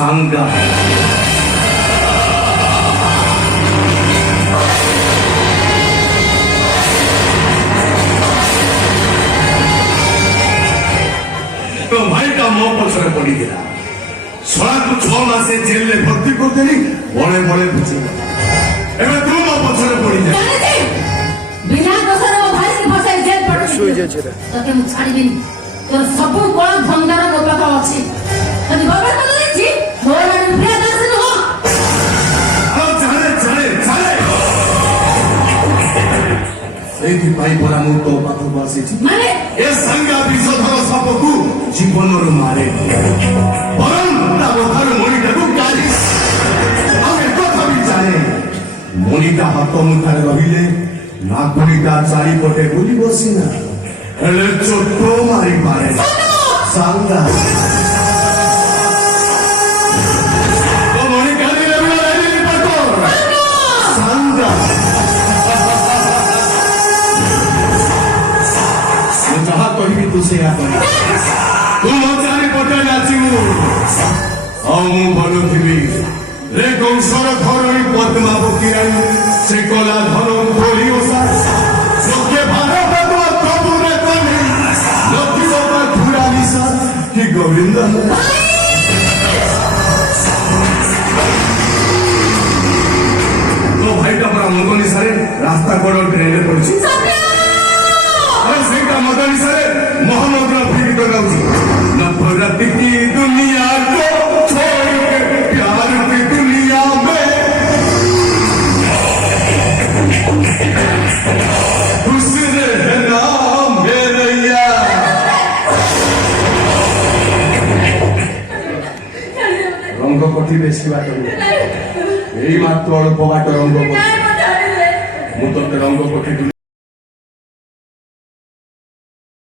सांगा तो भाई का मो पछरे पड़ी गया छड़ा को 6 मासे जेल में भर्ती कर देली बड़े बड़े बुझे एबे तू मो पछरे पड़ी जा बिना दोसर वो भाई के फसाई जेल पड़ सुई जे छे तके मु छाड़ी बिनी तोर सब कोन भंगार गोपा का अछि तनी बाबा को देखि मोर रुपया दर्शन हो आओ चले चले चले एथि भाई परा मु तो पाखु बसी छी माने ए संगा विषधर सपकु जीवन रो मारे परम ता बधर मणिका को काली आमे कथा भी जाने मणिका हाथ मुठारे रहिले नागरिका चारि पटे बुली बसिना एले चोटो मारी पारे सांगा तो मणिका रे रे पटो सांगा जहा कही तू से या कर तू चारि पटे नाचिबू मु भलो थिबी रे कौशल धरणी पद्मावती रानी से कला धन धोली ओसा लोके भारत तो प्रभु रे कने लक्ष्मी बाबा धुराली सा कि गोविंद तो भाई का बड़ा मुगनी सारे रास्ता कोड़ ट्रेन में पड़ची अरे सेका मदनी सारे मोहम्मद रफी को गाउची नफरत की दुनिया को छोड़ के प्यार की दुनिया में खुश रहना मेरे यार रंग कोठी बेसी बात यही मात्र अल्प बाट रंग कोठी मु तो रंग कोठी